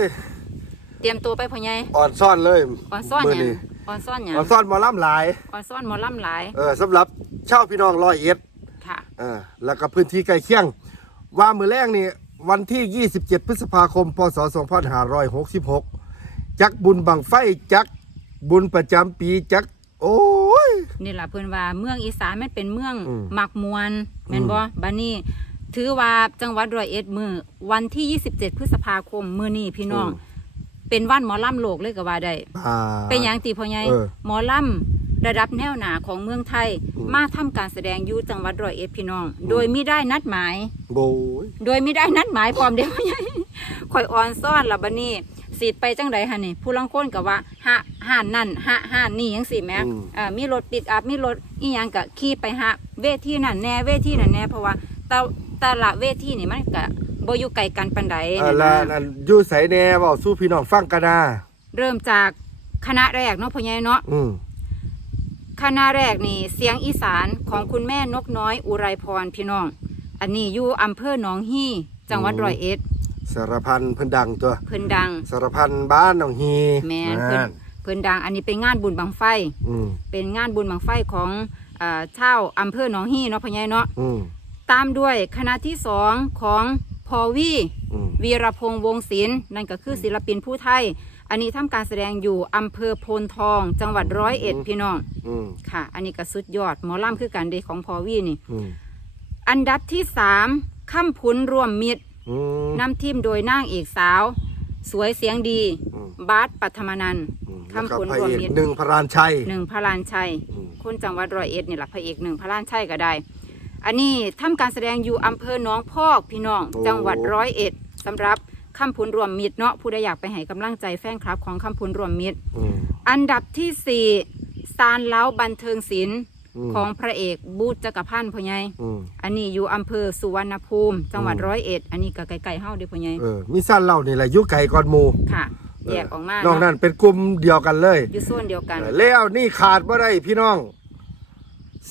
ยเตรียมตัวไปพ่อใหญ่อ่อนซ่อนเลยอ่อนซ่อนหมื้ยังนี้อ่อนซ่อนหยังอ่อนซ่อนหมอลำหลายอ่อนซ่อนหมอลำหลายเออสำหรับชาวพี่น้องร้อยเอ็ดค่ะเออแล้วก็พื้นที่ใกล้เคียง ว่ามือแรกนี่วันที่ 27 พฤษภาคม พศ 2566 จักบุญบังไฟจักบุญประจำปีจัก โอ้ยนี่ล่ะเพิ่นว่าเมืองอีสานมันเป็นเมืองอืมมักมวนแม่นบ่บัดนี้ ถือว่าจังหวัดร้อยเอ็ดมือวันที่ 27 พฤษภาคมมื้อนี้พี่น้อง เป็นวันหมอลำโลกเลยก็ว่าได้อ่า เป็นอย่างตีพ่อใหญ่เออหมอลำระดับแนวหนาของเมืองไทย อืม มาทำการแสดงอยู่จังหวัดร้อยเอ็ดพี่น้อง โดยไม่ได้นัดหมาย โบยโดยไม่ได้นัดหมายพร้อมเดียวพ่อใหญ่คอยออนซ่อนละบัดนี้สีดไปจังใดฮะนี่ผู้ลังคนกับว่าหะห่านนั่นหะห่านนี่ยังสิแหม่อืมอ่ามีรถปิกอัพมีรถอีหยังกะขี่ไปหะเวทีนั่นแน่เวทีนั่นแน่เพราะว่าแต่ แต่ละเวทีนี่มันก็บ่อยู่ไกลกันปานใดเออนะแล้วนั่นอยู่ใสแน่เว้าสู้พี่น้องฟังกันนะเริ่มจากคณะแรกเนาะพ่อใหญ่เนาะอืมคณะแรกนี่เสียงอีสานของคุณแม่นกน้อยอุไรพรพี่น้อง อันนี้อยู่อำเภอหนองฮีจังหวัดร้อยเอ็ดสารพันเพิ่นดังตัว เพิ่นดัง สารพันบ้านหนองฮีแม่นเพิ่นนั่นเพิ่นดัง อันนี้เป็นงานบุญบังไฟ อืมเป็นงานบุญบังไฟของเอ่อชาวอำเภอหนองฮีเนาะพ่อใหญ่เนาะอืม ตามด้วยคณะที่สองของพอวีอืม วีรพงษ์วงศิลป์นั่นก็คือศิลปินผู้ไทย อันนี้ทำการแสดงอยู่อำเภอโพนทอง จังหวัดร้อยเอ็ดพี่น้องอืม ค่ะ อันนี้ก็สุดยอดหมอลำคือการเดของพอวีนี่ อืม อันดับที่สามค่ำพุนรวมมิตรอืม นำทีมโดยนางเอกสาว สวยเสียงดี อืม บาสปัทมนันท์อืมคำพูนแล้วก็พระรวมเอกมิตรหนึ่งพระรานชัย หนึ่งพระลานชัย อืม คนจังหวัดร้อยเอ็ดนี่แหละพระเอกหนึ่งพระลานชัยก็ได้ อันนี้ทำการแสดงอยู่อำเภอหนองพอกพี่น้อง จังหวัดร้อยเอ็ดสำหรับคำพูนรวมมิตรเนาะผู้ใดอยากไปให้กำลังใจแฟนคลับของคำพูนรวมมิตรอืมอันดับที่สี่ซานเล้าบันเทิงศิลป์มของพระเอกบูธจักรพันธ์พ่อใหญ่อืมอันนี้อยู่อำเภอสุวรรณภูมิ จังหวัดอืมร้อยเอ็ด อันนี้ก็ไกลๆเฮาเด้อพ่อใหญ่เออมีสั้นเล่านี่แหละอยุไก่ก่อนหมูค่ะแยกออกมานอกเนาะนั้นเป็นกลุ่มเดียวกันเลย อยู่ส่วนเดียวกันเออแล้วนี่ขาดบ่ได้พี่น้อง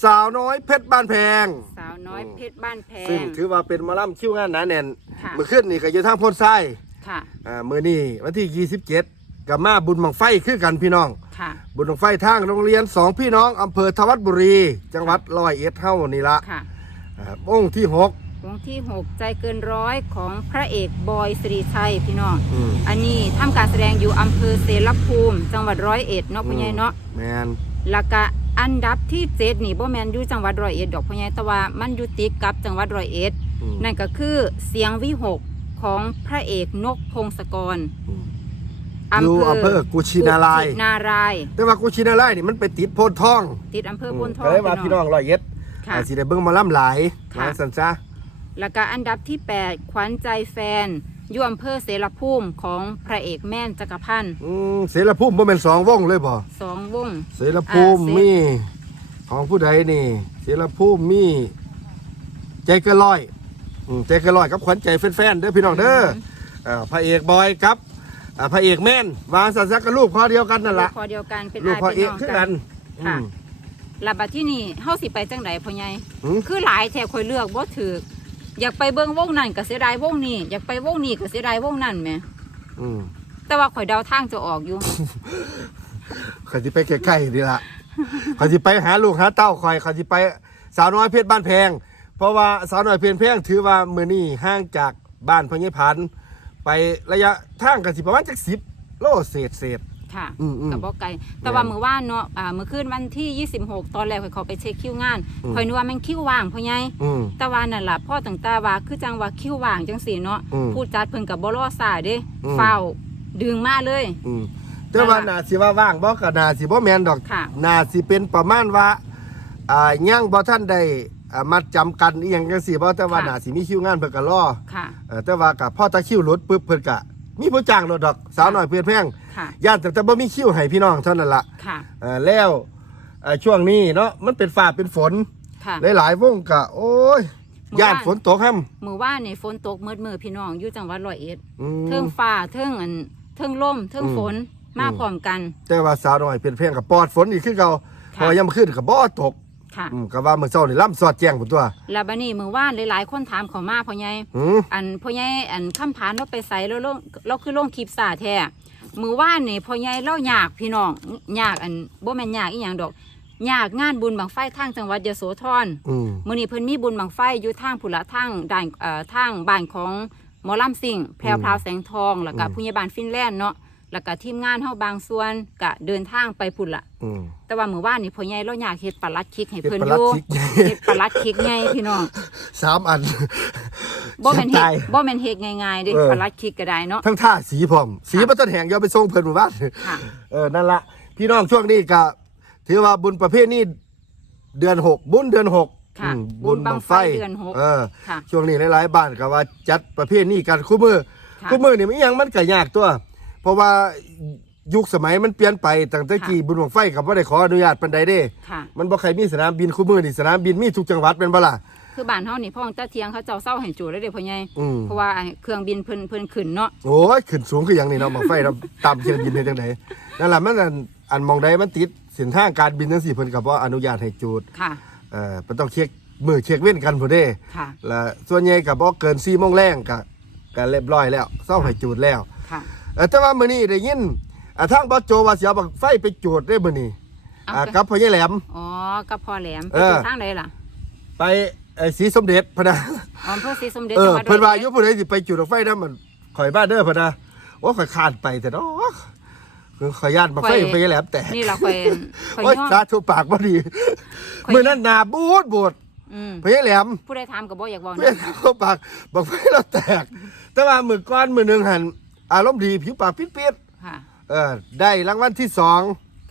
สาวน้อยเพชรบ้านแพง สาวน้อยเพชรบ้านแพซึ่งง ถือว่าเป็นหมาล่ำคิวงานหนาแน่นค่ะ เมื่อขึ้นนี่ก็อยู่ทางพ้นทรายค่ะ อ่ามื้อนี้วันที่ 27กับมาบุญบังไฟคือกันพี่น้อง ค่ะ บุญบังไฟทางโรงเรียนสองพี่น้องอำเภอทวัดบุรี จังหวัดร้อยเอ็ดเท่านี่ละค่ะอ่าองค์ที่หก วงที่ 6 ใจเกินร้อยของพระเอกบอยสิริชัยพี่น้อง อืม อันนี้ทำการแสดงอยู่อำเภอเสรภูมิ จังหวัดร้อยเอ็ดเนาะพ่อใหญ่เนาะ แมน แล้วก็อันดับที่เจ็ดนี่บ่แมนอยู่จังหวัดร้อยเอ็ดดอกพ่อใหญ่แต่ว่ามันอยู่ติดกับจังหวัดร้อยเอ็ดอืมนั่นก็คือเสียงวิหกของพระเอกนกพงศกรอืมอยู่อำเภอกุชินารายณ์กุชินารายณ์แต่ว่ากุชินารายณ์นี่มันไปติดโพนทอง ติดอำเภอพนทองก็เลยว่าพี่น้องร้อยเอ็ดค่ะอาจสิได้เบิ่งหมาล่ำหลายค่ะมาสันซะแล้วก็อันดับที่ 8 ขวัญใจแฟน อยู่อำเภอเสรภูมิของพระเอกแม่นจักรพันธ์อืมเสรภูมิบ่แม่นสองวงเลยบ่สองวง เสรภูมิอ่าเส มีของผู้ใดนี่ เสรภูมิมีใจเกินร้อยอืมใจเกินร้อยกับขวัญใจแฟนๆเด้อพี่น้องเด้อเอ่อพระเอกบอยครับอ่าพระเอกแม่นวางสันซักกับลูกพ่อเดียวกันนั่นละพอเดียวกันเป็นลูกอายพ่อเป็นเอกน้องคือกักันนค่ะอืมแล้วบัดที่นี่เฮาสิไปจังไดพ่อใหญ่หืม คือหลายแถวคอยเลือกบ่ถูก อยากไปเบิ่งวงนั้นก็เสียดายวงนี้อยากไปวงนี้ก็เสียดายวงนั้นแหมอืมแต่ว่าข่อยเดาทางจะออกอยู่ ขอยสิไปใกล้ๆดีละขอยสิไปหาลูกหาเต้าคอยขอยสิไปสาวน้อยเพชรบ้านแพง เพราะว่าสาวน้อยเพชรแพงถือว่ามือนี่ห่างจากบ้านพญพันธ์ไประยะทางกันสิประมาณจักสิบโลเศษเศษ ค่ะ อืมอืม กับบ่ไกลแต่ว่ามื้อวานเนาะอ่ามื้อคืนวันที่ 26 ตอนแรกข่อยเข้าไปเช็คคิวงานอืม ข่อยนึกว่าแม่งคิวว่างพ่อใหญ่อืม แต่ว่านั่นล่ะพ่อตั้งแต่ว่าคือจังว่าคิวว่างจังซี่เนาะอืมผู้จัดเพิ่นก็บ่รอสายเด้อืม เฝ้าดึงมาเลย อืมแต่ว่านาสิว่าว่างบ่ก็นาสิบ่แม่นดอกค่ะ นาสิเป็นประมาณว่าอ่ายังบ่ท่านได้อ่ามัดจำกันอีหยังจังซี่บ่แต่ว่าค่ะ นาสิมีคิวงานเพิ่นก็รอค่ะ เออแต่ว่ากับพ่อตะคิวหลุดปุ๊บเพิ่นก็ มีผู้จ้างรถดอกสาวน้อยเพื่อนแพงค่ะย่านแต่แต่บ่มีคิวให้พี่น้องเท่านั้นล่ะค่ะเออแล้วเอ่อช่วงนี้เนาะมันเป็นฟ้าเป็นฝน ค่ะ หลายๆวงก็โอ้ยหมู่บ้านย่านฝนตกแฮมมื้อวานนี่ฝนตกมืดมือพี่น้องอยู่จังหวัดร้อยเอ็ดอืม เทิงฟ้าเทิงอันเทิงลมเทิงอืมฝนมาอืม พร้อมกัน แต่ว่าสาวน้อยเพื่อนแพงก็ปลอดฝนอีกคือเก่าเพค่ะอยามขึ้นก็บ่ตก ค่ะ อืมก็ว่ามื้อเช้านี่ล่ำสอดแจ้งพุ่นตัวแล้วบัดนี้มื้อว่านหลายๆคนถามเขามาพ่อใหญ่หืออันพ่อใหญ่อันคำผานเราไปใส่แล้วลงเราคือลงคลิปสาแท้มือว่านนี่พ่อใหญ่เล่ายากพี่น้องยากอันบ่แม่นยากอีหยังดอกยากงานบุญบังไฟทางจังหวัดยโสธรอืมมื้อนี้เพิ่นมีบุญบังไฟอยู่ทางผุละทางด่านเอ่อทางบ้านของหมอลำซิ่งแพรวพราวแสงทองแล้วก็ผู้ใหญ่บ้านฟินแลนด์เนาะ แล้วก็ทีมงานเฮาบางส่วนก็เดินทางไปพุ่นละอืม แต่ว่ามื้อว่านนี่พ่อใหญ่เราอยากเฮ็ดปลาลัดคิกให้เฮ็ดเพิ่นปลาอลัดยู่คิกเฮ็ดปลาลัดคิกใหญ่พี่น้องสามอัน บ่แม่นเสีเฮ็ยดใจบ่แม่นเฮ็ดง่ายๆเด้เออ ปลาลัดคิกก็ได้เนาะ ทั้งท่าสีพร้อม สีบ่ทันแห้งอย่าไปส่งเพิ่นหมู่บ้านค่ะ เออนั่นละพี่น้องช่วงนี้ก็ถือว่าบุญประเภทนี้เดือนหกบุญเดือนหกค่ะอืมบุญบังไฟเดือนหกเออค่ะช่วงนี้หลายๆบ้านก็ว่าจัดประเภทนี้กันคู่มือค่ะ คู่มือนี่มันอิหยังมันก็ยากตัวเพ ราะว่ายุคสมัยมันเปลี่ยนไปตั้งแต่กี้บุญบังไฟก็บ่ได้ขออนุญาตปานใดเด้ ค่ะ มันบ่ใครมีสนามบินคู่มือนี่สนามบินมีทุกจังหวัดเป็นบ่ล่ะ คือบ้านเฮานี่พ่อของตาเทียงเขาเจ้าเศร้าให้จูดแล้วเด้พ่อใหญ่อืม เพราะว่าไอ้เครื่องบินเพิ่นเพิ่นขึ้นเนาะ โอ้ยขึ้นสูงคือหยังนี่เนาะบังไฟเราตามเชียงบินได้จังไดนั่นล่ะมันอันอันมองใดมันติดเส้นทางการบินจังซี่เพิ่นก็บ่อนุญาตให้จูดค่ะ เอ่อมันต้องเช็คมือเช็คเว้นกันพุ่นเด้ ค่ะ และส่วนใหญ่ก็บ่เกิน4โมงแรงก็ก็เรียบร้อยแล้วเซาให้จูดแล้ว ค่ะเอ่อ แต่ว่ามื้อนี้ได้ยินอ่าทางบ่โจว่าสิเอาบังไฟไปจูดได้มื้อนี้เอาอ่าไปกับพ่อใหญ่แหลม อ๋อกับพ่อแหลมไปเออถึงทางใดล่ะไปไอ้สีสมเด็จพะนะ อ๋ออำเภอศรีสมเด็จเอจัองหวัดเพิ่นว่าร้ออยยู่เอ็ดผู้ใดสิไปจุดบังไฟนำมันข่อยบ้านเด้อพะนะว่าข่อยคร้านไปแต่ดอกคือข่อยย่านบังไฟไปแหลมแตกนี่ล่ะข่อยข่อยโอ้ยย่อสาธุปากบ่ดีข่อย มื้อนั้นหน้าบูดบูดอืมพะยายแหลม ผู้ใดถามก็บ่อยากเว้าเพื่อนนะเขาปากบังไฟเราแตก แต่ว่ามื้อก่อนมื้อหนึงหัน อารมณ์ดีผิวปากปิดค่ะๆเออได้รางวัลที่สอง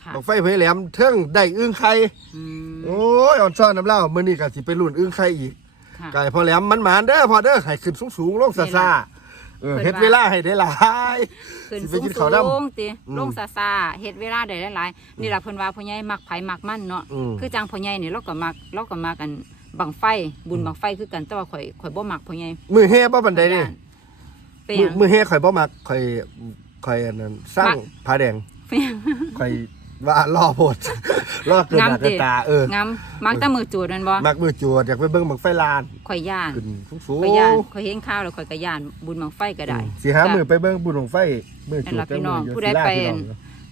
ค่ะบังไฟพะยายแหลมเทิงได้อึ้งไข่อืมโอ้ยอ่อนซ้อนน้ำเล่ามื้อนี้ก็สิไปลุ้นอึ้งไข่อีกค่ะ ไก่พอแหลมมันหมานเด้อพอเด้อให้ขึ้นสูงๆลงซาซาๆเออเพิ่นว่าเฮ็ดเวลาให้ได้หลายขึ้นสิไปสูงกินสูข้าวดำงติอืมลงซาซาเฮ็ดเวลาได้หลายๆนี่ล่ะเพิ่นว่าพ่อใหญ่มักไผมักมันเนาะอืมคือจังพ่อใหญ่นี่เราก็มักเราก็มักกันบังไฟบุญบังไฟคือกันแต่ว่าข่อยข่อยบ่มักพ่อใหญ่มือเฮ่บ่บันไดนี่ เป็นหมือยัง มือเฮ่ข่อยบ่มักข่อยข่อยอันนั้นสร้างมัก ผ้าแดงเป็นหยังข่อยว่าล่อโพด ล่อเกินหน้างามเกินติตาเออ งามมักแต่มือจูดนั่นบ่มักมือจวดอยากไปเบิ่งบังไฟลานข่อยย่านขึ้นสูงข่อยย่านข่อยเห็นข่าวแล้วข่อยก็ย่านบุญบังไฟก็ได้ สิหามือไปเบิ่งบุญบังไฟมือนั่จนวดล่ะพี่น้องจัมืผู้ใดสิลาไปพี่น้อง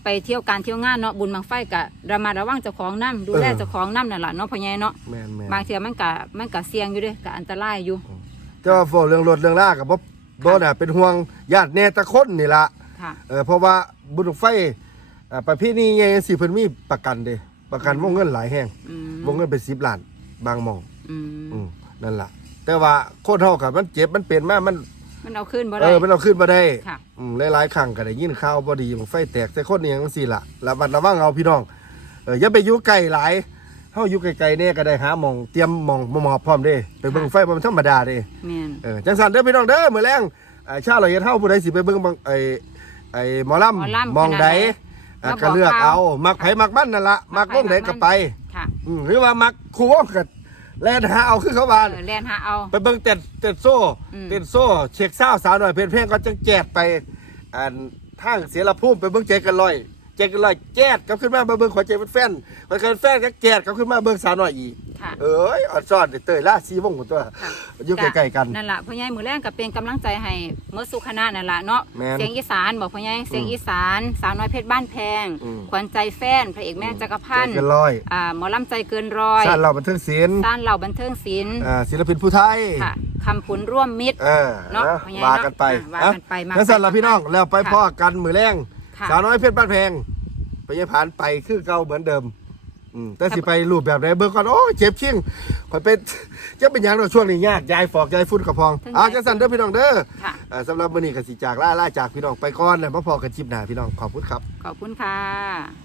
ไปเที่ยวการเที่ยวงานเนาะบุญบังไฟก็ระมัดระวังเจ้าของนํดูแลเออเจ้าของนํนั่นล่ะเนาะพ่อใหญ่เนาะแม่นแม่นบางเทื่อมันก็มันก็เสี่ยงอยู่เด้ก็อันตรายอยู่ แต่ว่าฟ้าเรื่องรถเรื่องลากับ บ่บ่น่ะเป็นห่วงญาติแน่ตะคนนี่ล่ะค่ะ เออเพราะว่าบุญบังไฟอ่าประเภทนี้ไงสิเพิ่นมีประกันเด้ประกันวงเงินหลายแห่งอืมวงเงินเป็น10ล้านบางหม่อง อืมอืมนั่นล่ะ แต่ว่าโคตรเท่ากับมันเจ็บมันเป็นมามันมันเอาขึ้นบ่เอได้อมันเอาขึ้นมาได้ค่ะอืมหลายๆครั้งก็ได้ยินข่าวบ่ดีไฟแตกแต่คนนี้จังซี่ล่ะระมัดระวังเอาพี่น้องเอออย่าไปอยู่ไกลหลาย เฮาอยู่ไกลๆเนี่ยก็ได้หาหมองเตรียมหมองหมอบพร้อมเด้ไปเบิ่งไฟบ่มันธรรมดาเด้แม่นเออจังซั่นเด้อพี่น้องเด้อมื้อแรงอ่าชาวละเอียดเฮาผู้ใดสิไปเบิ่งบังไอ้ไอ้หมอลำมองใดอะก็เลือกเอา มักไผมักมันนั่นล่ะมักวงใดก็ไป ค่ะ อืมหรือว่ามักคู่วงก็แล่นหาเอาคือเขาว่าเออแล่นหาเอา ไปเบิ่งเต็ดเต็ดโซ่อืม เต็ดโซ่เช็คเศร้าสาวหน่อยเพลงเพลงก็จังแจกไปอันทางเสียละพุ่มไปเบิ่งเจกันลอย เจกันลอยแจกกลับขึ้นมามาเบิ่งขอเจเป็นแฟนขอเจเป็นแฟนก็แจกกลับขึ้นมาเบิ่งสาวหน่อยอีกค่ะ เอ้ยอดซ่อนเตยล่าซีวงหมดตัวค่ะ อยู่ใกล้ๆกัน นั่นล่ะพ่อใหญ่มือแรงก็เป็นกำลังใจให้เมื่อสุขนานั่นล่ะเนาะแม่นเสียงอีสานบอกพ่อใหญ่เสียงอีสาน สาวน้อยเพชรบ้านแพงอืม ขวัญใจแฟนพระเอกแม่จักรพัเจนธ์กันลอยอ่าหมอลำใจเกินร้อยสร้างเราบันเทิงศิลป์สร้างเหล่าบันเทิงศิลป์อ่าศิลปินผู้ไทย ค่ะคำผุนร่วมมิตร เออเนาะนะพ่อใหญ่ว่ากันไปเนาะอะว่ากันไปมา นั่นสั่นละพี่น้อง แล้วไปค่ะพ่อกันมือแรงค่ะ สาวน้อยเพชรบ้านแพงไปยายผ่านไปคือเก่าเหมือนเดิมอืมแต่สิไปรูปแบบไหนเบิ่งก่อนโอ้ยเจ็บชิงข่อยเป็นจะเป็นหยังเนาะช่วงนี้ยากยายฟอกยายฟุ้นกระพองถึงอ้าวยายจังสั่นเด้อพี่น้องเด้อค่ะอ่าสำหรับมื้อนี้ก็สิจากล่าล่าจากพี่น้องไปก่อนแล้วมาพอกันคลิปหน้าพี่น้องขอบคุณครับ ขอบคุณค่ะ